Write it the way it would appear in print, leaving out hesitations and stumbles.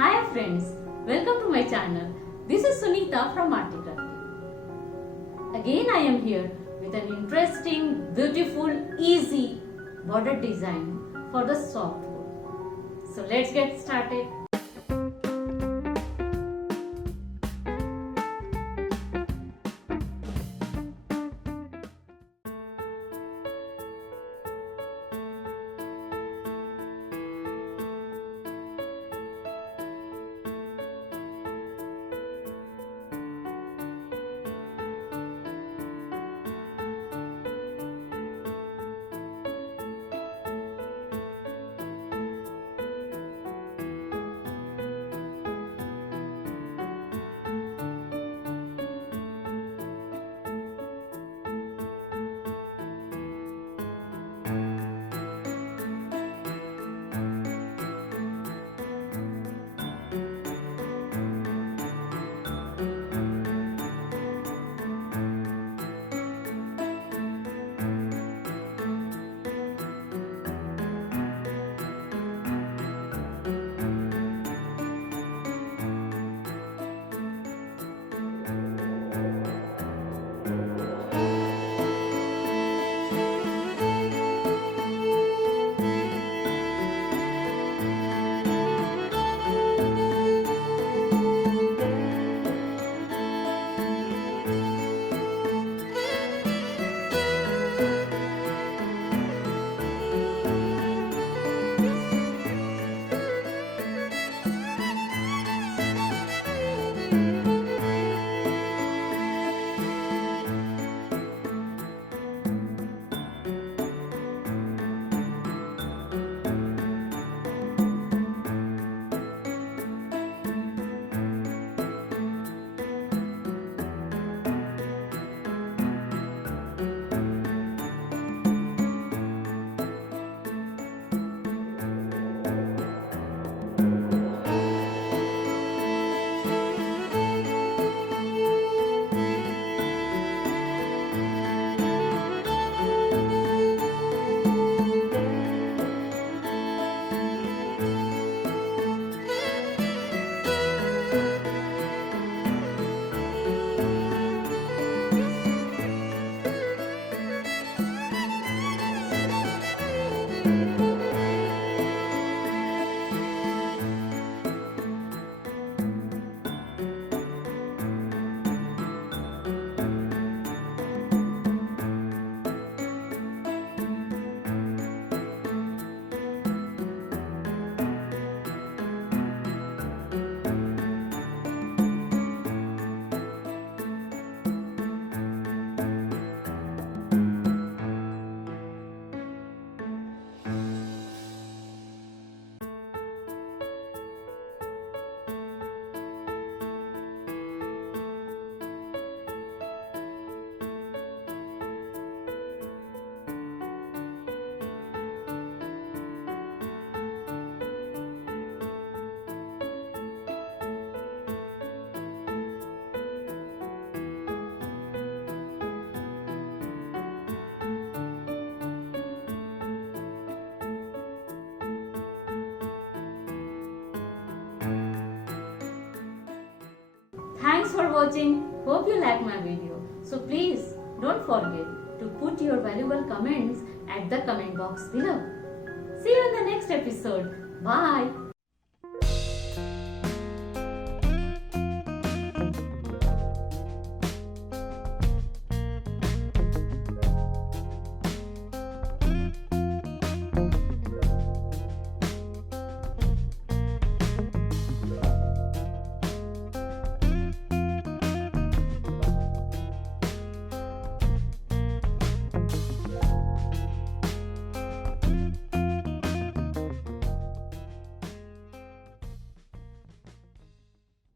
Hi friends, welcome to my channel. This is Sunita from ARTY KRAFTY. Again I am here with an interesting, beautiful, easy border design for the softwood. So let's get started. Thanks for watching. Hope you like my video. So please don't forget to put your valuable comments at the comment box below. See you in the next episode. Bye.